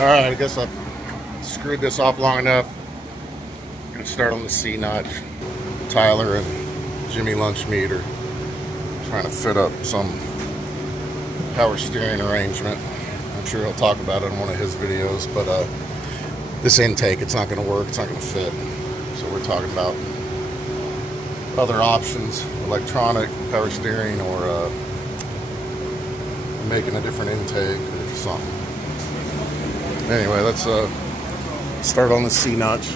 Alright, I guess I've screwed this off long enough. I'm going to start on the C notch. Tyler and Jimmy Lunchmeat are trying to fit up some power steering arrangement. I'm sure he'll talk about it in one of his videos, but this intake, it's not going to work, it's not going to fit. So we're talking about other options, electronic power steering, or making a different intake or something. Anyway, let's start on the C notch.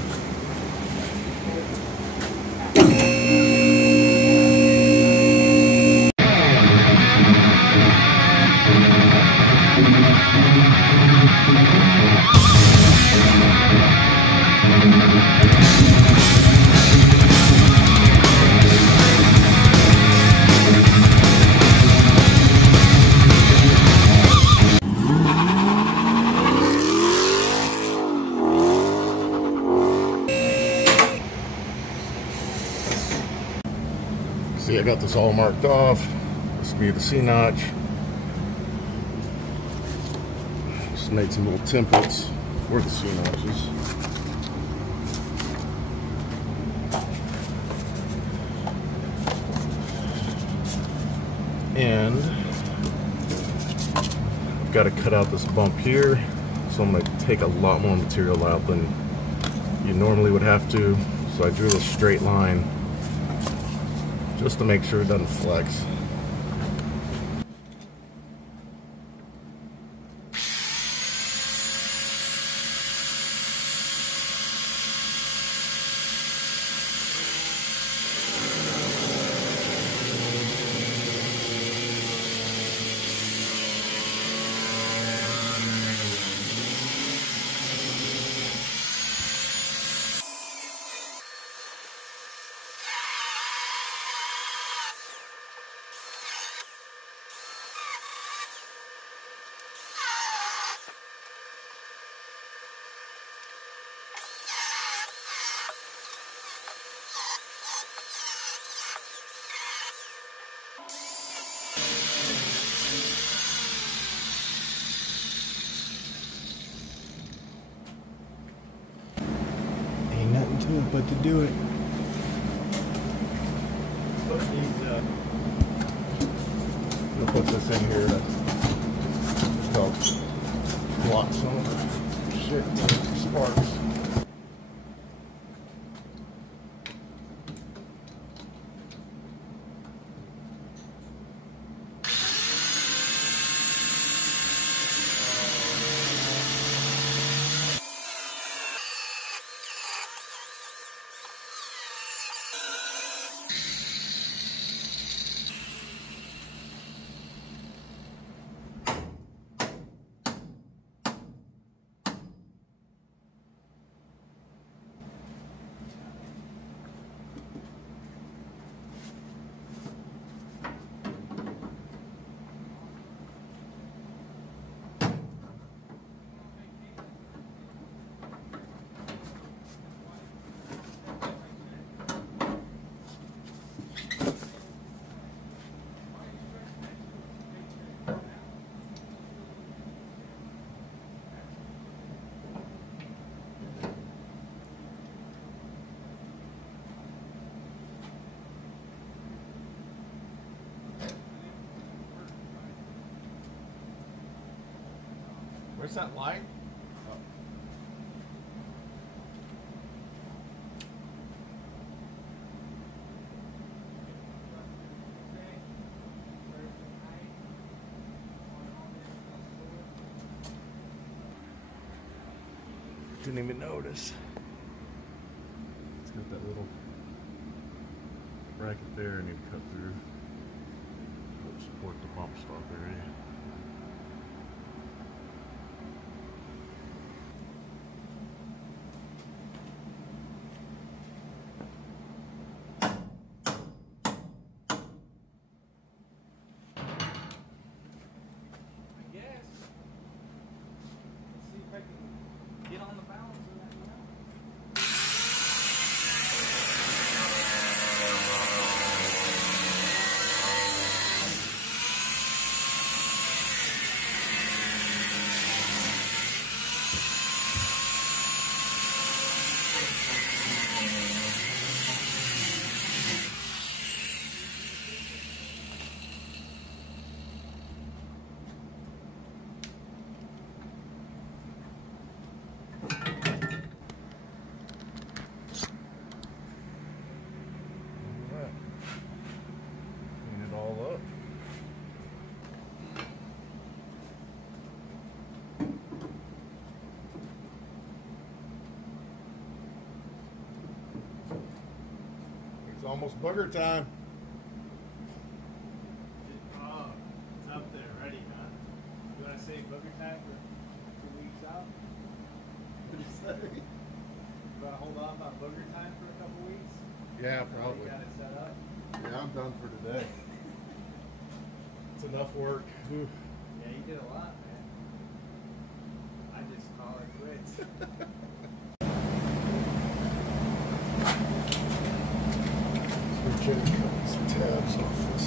See, I got this all marked off. This will be the C notch. Just made some little templates for the C notches. And I've got to cut out this bump here, so I'm going to take a lot more material out than you normally would have to. So I drew a straight line just to make sure it doesn't flex. Nothing to it but to do it. I'll put this in here to help block some of the shit, sparks. Where's that light? Oh. Didn't even notice. It's got that little bracket there I need to cut through. Help support the bump stop area. Get on the balance of that now. almost booger time. Oh, it's up there, ready, huh? You want to say booger time for 2 weeks out? What did you say? You want to hold off on booger time for a couple weeks? Yeah, You probably. got it set up? Yeah, I'm done for today. It's enough work. Whew. Yeah, you did a lot, man. I just call it quits. We're trying to cut some tabs off this.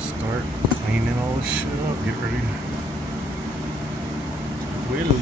Start cleaning all this shit up. Get ready to weld.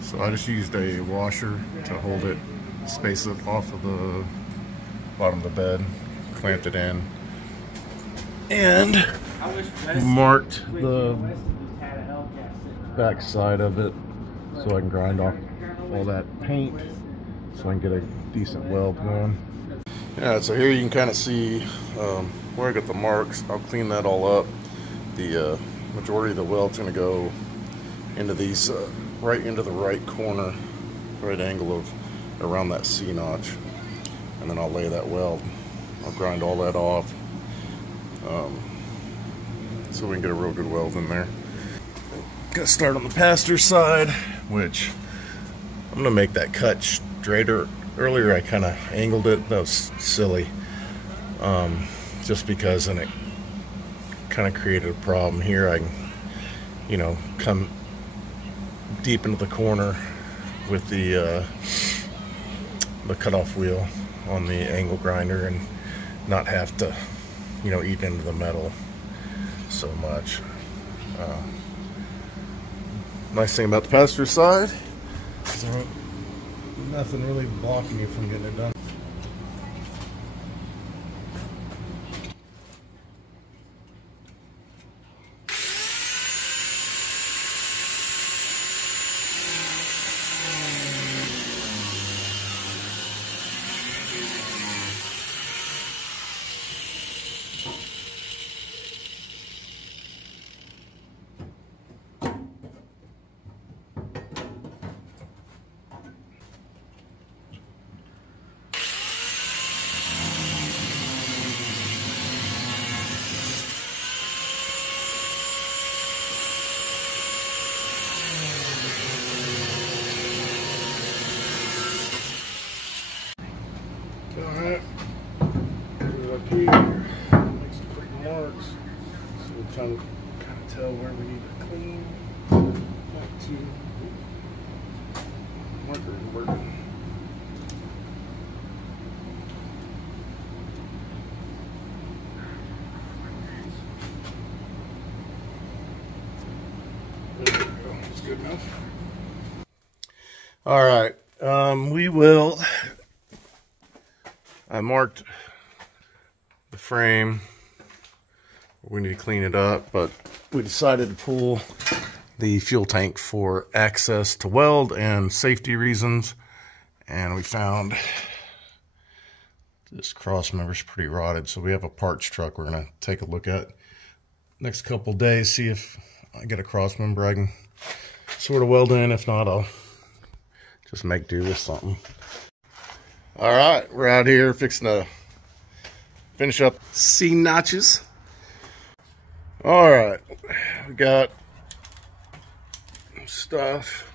So I just used a washer to hold it, space it off of the bottom of the bed, clamped it in, and marked the back side of it so I can grind off all that paint so I can get a decent weld going. Yeah, so here you can kind of see where I got the marks. I'll clean that all up. The majority of the weld's going to go into these right into the right corner, right angle of around that C-notch, and then I'll lay that weld. I'll grind all that off so we can get a real good weld in there. Gonna start on the passenger side, which I'm gonna make that cut straighter. Earlier I kind of angled it. That was silly, just because, and it kind of created a problem here. I can, you know, come deep into the corner with the cutoff wheel on the angle grinder and not have to, you know, eat into the metal so much. Nice thing about the passenger side is there ain't nothing really blocking you from getting it done. Alright, put it up here, make some pretty marks, so we're trying to kind of tell where we need to clean. Back to marker is working. All right, I marked the frame. We need to clean it up, but we decided to pull the fuel tank for access to weld and safety reasons. And we found this cross member's pretty rotted, so we have a parts truck we're gonna take a look at next couple days, see if I get a cross member I can sort of weld in. If not, I'll just make do with something. All right, we're out here fixing to finish up C-notches. All right, we got stuff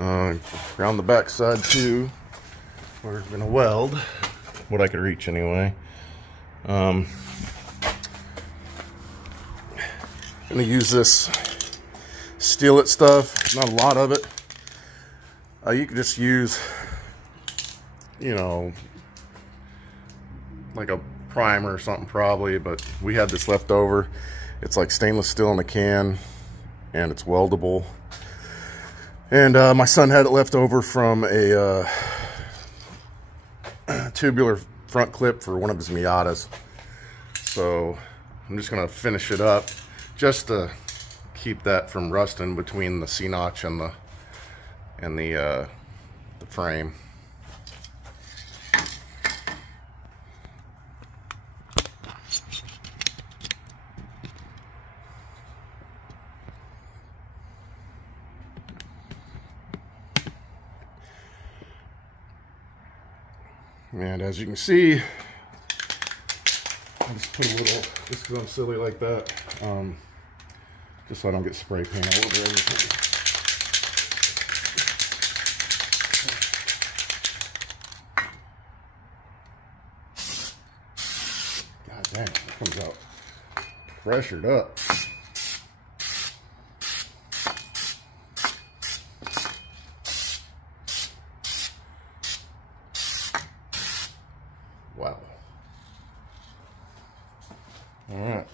around the back side too. We're gonna weld what I could reach anyway. Gonna use this steel it stuff, not a lot of it. You could just use, you know, like a primer or something probably, but we had this left over. It's like stainless steel in a can and it's weldable. And my son had it left over from a tubular front clip for one of his Miatas. So I'm just gonna finish it up just to keep that from rusting between the C-notch and the frame. And as you can see, I just put a little, just because I'm silly like that, just so I don't get spray paint all over everything. God damn, it comes out pressured up. Wow. All right,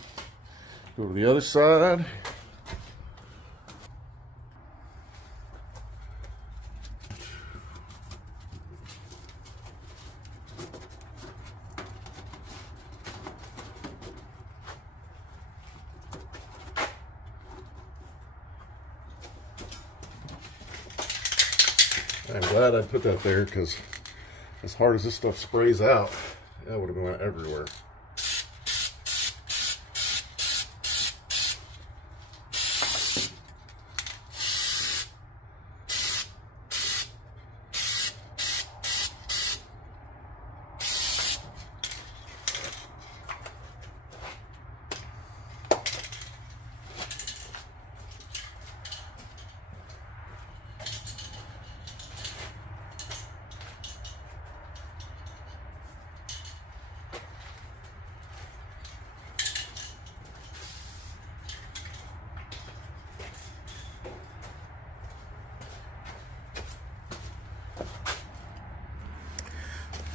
go to the other side. I'm glad I put that there, because as hard as this stuff sprays out, that would have gone everywhere.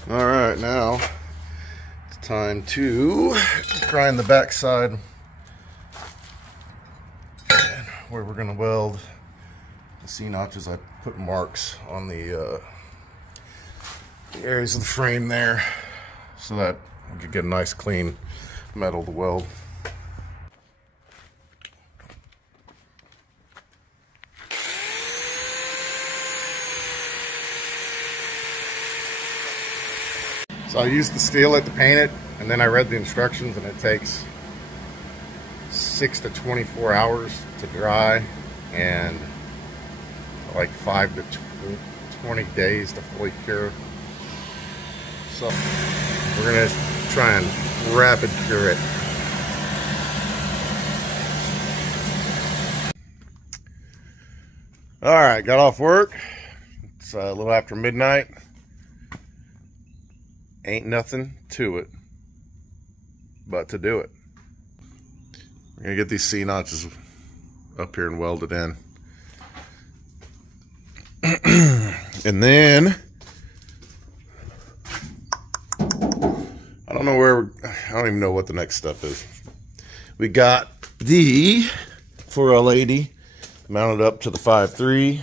All right, now it's time to grind the back side where we're going to weld the C-notches. I put marks on the areas of the frame there so that we could get a nice clean metal to weld. So I used the steel to paint it, and then I read the instructions, and it takes 6 to 24 hours to dry and like 5 to 20 days to fully cure. So we're gonna try and rapid cure it. All right, got off work. It's a little after midnight. Ain't nothing to it but to do it. We're gonna get these C-notches up here and welded in. And then I don't even know what the next step is. We got the 4L80 Mounted up to the 5.3.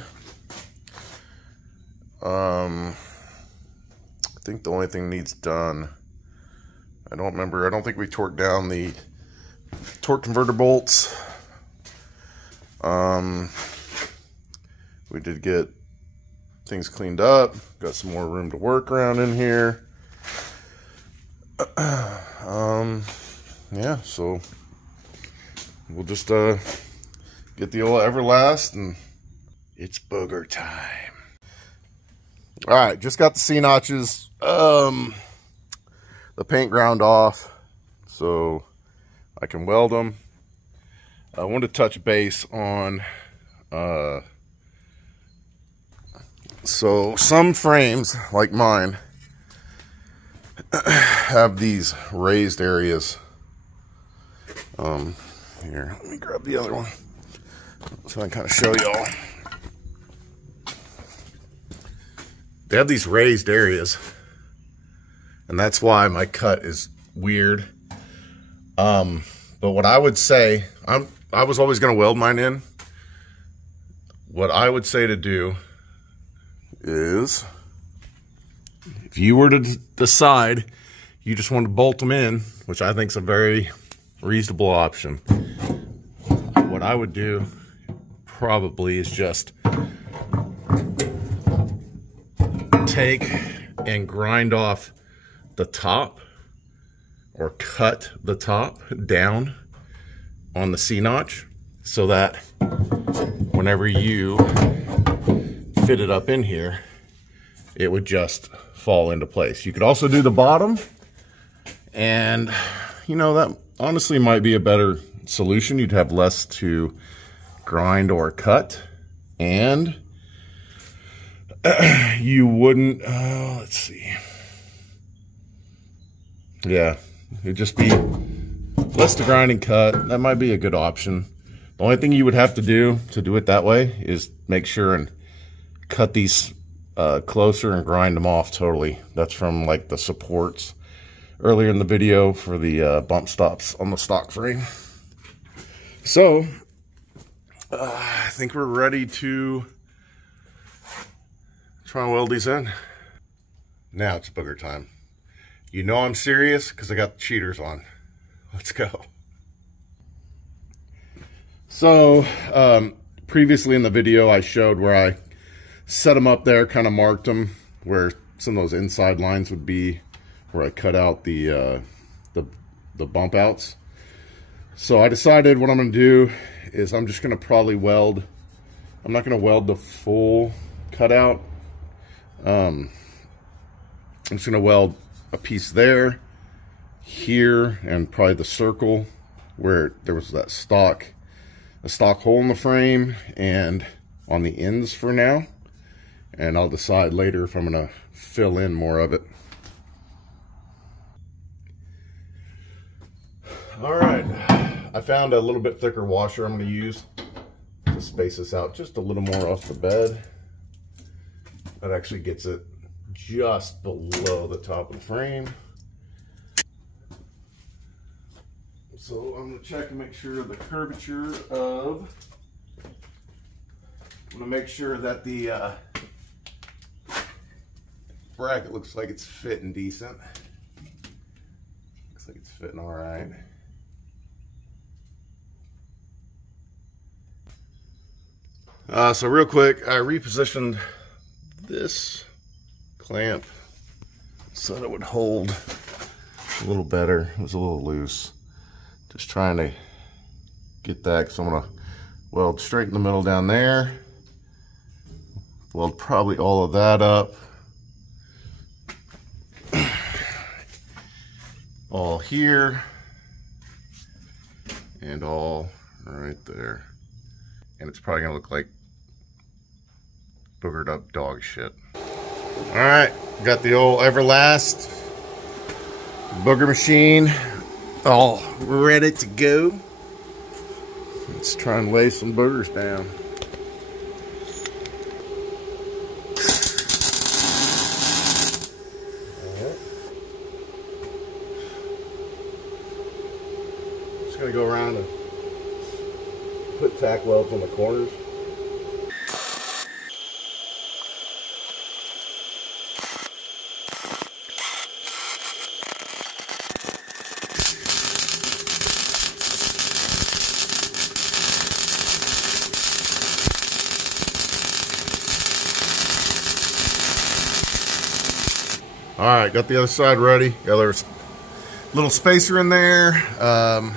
I think the only thing needs done, I don't remember, I don't think we torqued down the torque converter bolts. We did get things cleaned up, got some more room to work around in here. Yeah, so we'll just get the old Everlast and it's booger time. All right, just got the C-notches, the paint ground off so I can weld them. I wanted to touch base on, so some frames like mine have these raised areas. Here, let me grab the other one so I can kind of show y'all. They have these raised areas, and that's why my cut is weird. But what I would say, I was always going to weld mine in. What I would say to do is, if you were to decide you just want to bolt them in, which I think is a very reasonable option, what I would do probably is just take and grind off the top or cut the top down on the C-notch so that whenever you fit it up in here, it would just fall into place. You could also do the bottom, and you know, that honestly might be a better solution. You'd have less to grind or cut, and you wouldn't, let's see. Yeah, it'd just be less to grind and cut. That might be a good option. The only thing you would have to do it that way is make sure and cut these closer and grind them off totally. That's from like the supports earlier in the video for the bump stops on the stock frame. So I think we're ready to try and weld these in. Now it's booger time. You know I'm serious because I got the cheaters on. Let's go. So previously in the video I showed where I set them up there, kind of marked them where some of those inside lines would be, where I cut out the bump outs. So I decided what I'm going to do is I'm just going to probably weld. I'm not going to weld the full cutout. I'm just going to weld a piece there, here, and probably the circle where there was that stock hole in the frame, and on the ends for now. And I'll decide later if I'm going to fill in more of it. All right, I found a little bit thicker washer I'm going to use to space this out just a little more off the bed. That actually gets it just below the top of the frame. So I'm going to check and make sure the curvature of, I'm going to make sure that the bracket looks like it's fitting decent. Looks like it's fitting all right. So real quick, I repositioned this clamp so that it would hold a little better. It was a little loose. Just trying to get that, because I'm going to weld straight in the middle down there. Weld probably all of that up. All here. And all right there. And it's probably going to look like boogered up dog shit. All right, got the old Everlast booger machine all ready to go. Let's try and lay some boogers down. Just gonna go around and put tack welds on the corners. All right, got the other side ready. Got a little spacer in there. One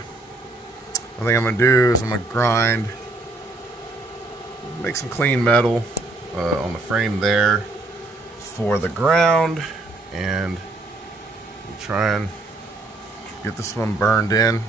thing I'm gonna do is I'm gonna grind, make some clean metal on the frame there for the ground, and try and get this one burned in.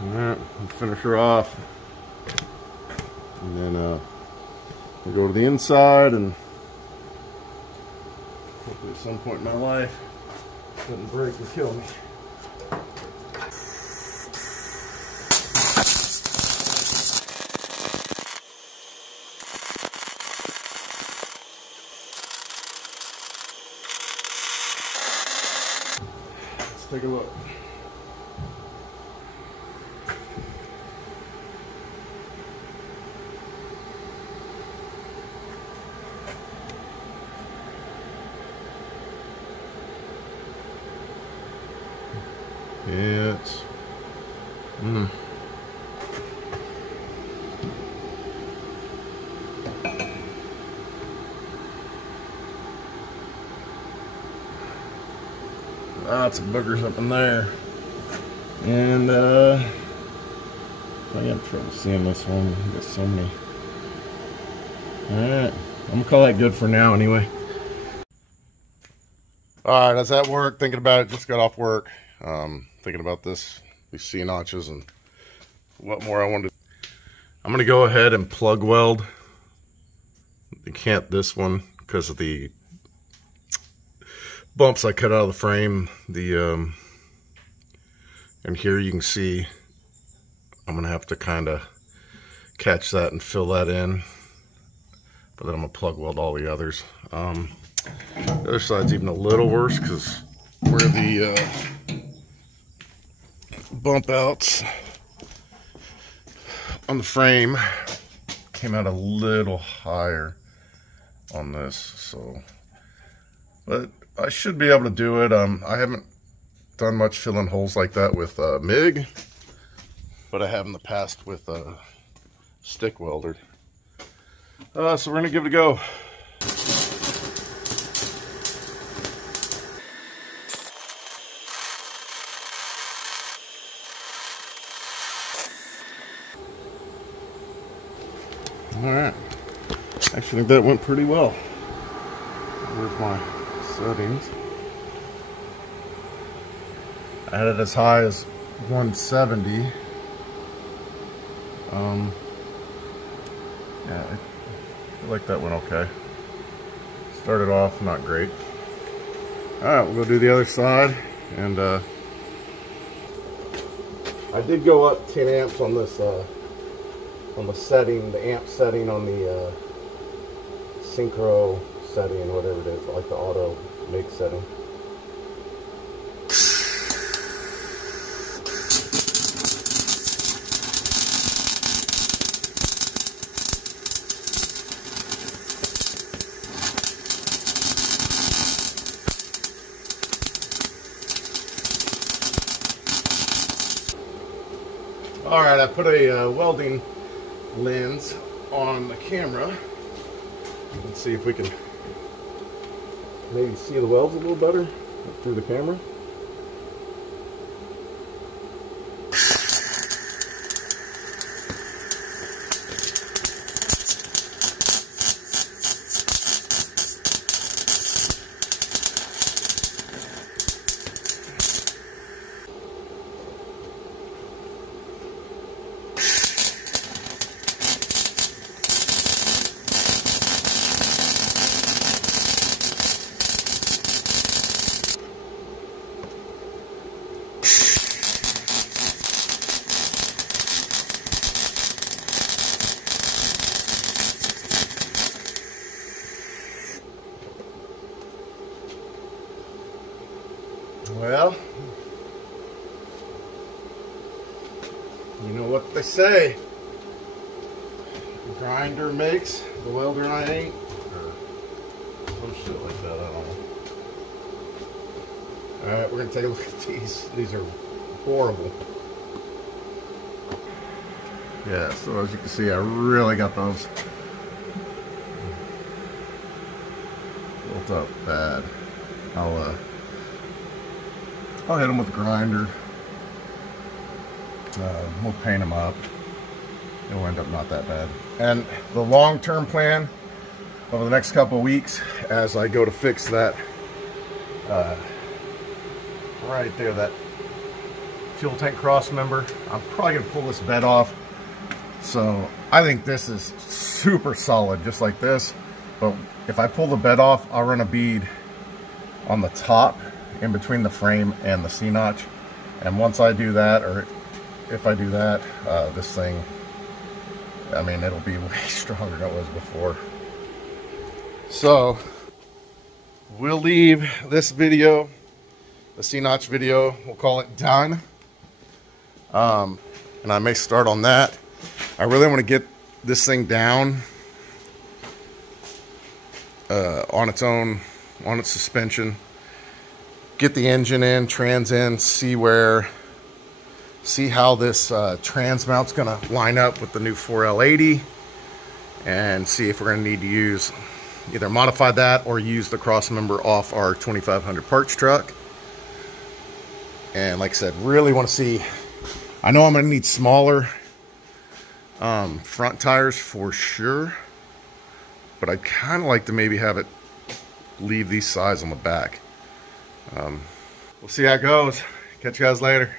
Alright, finish her off, and then we'll go to the inside, and hopefully at some point in my life it doesn't break and kill me. Let's take a look. It's lots of boogers up in there, and I have trouble seeing this one. I got so many. Alright, I'm gonna call that good for now anyway. Alright, that's at work, thinking about it. Just got off work. Thinking about these C notches and what more I wanted to. I'm gonna go ahead and plug weld. You can't this one because of the bumps I cut out of the frame. And here you can see I'm gonna have to kind of catch that and fill that in, but then I'm gonna plug weld all the others. The other side's even a little worse because where the bump outs on the frame came out a little higher on this, so, but I should be able to do it. I haven't done much filling holes like that with MIG, but I have in the past with stick welder. So we're gonna give it a go. Alright, actually I think that went pretty well. Where's my settings? I had it as high as 170. Yeah, I feel like that went okay. Started off not great. Alright, we'll go do the other side, and I did go up 10 amps on this on the setting, the amp setting on the synchro setting, whatever it is, like the auto make setting. All right, I put a welding lens on the camera. Let's see if we can maybe see the welds a little better through the camera. Well, you know what they say. The grinder makes, the welder I ain't. Or some shit like that, I don't know. Alright, we're gonna take a look at these. These are horrible. Yeah, so as you can see, I really got those built up bad. I'll hit them with a grinder. We'll paint them up. It'll end up not that bad. And the long-term plan over the next couple of weeks, as I go to fix that right there, that fuel tank cross member, I'm probably gonna pull this bed off. So I think this is super solid, just like this. But if I pull the bed off, I'll run a bead on the top, in between the frame and the C-notch. And once I do that, or if I do that, this thing, I mean, it'll be way stronger than it was before. So we'll leave this video, the C-notch video, we'll call it done. And I may start on that. I really want to get this thing down on its own, on its suspension. Get the engine in, trans in, see how this trans mount's gonna line up with the new 4L80, and see if we're gonna need to use, either modify that or use the cross member off our 2500 parts truck. And like I said, really want to see, I know I'm gonna need smaller front tires for sure, but I'd kind of like to maybe have it leave these size on the back. We'll see how it goes. Catch you guys later.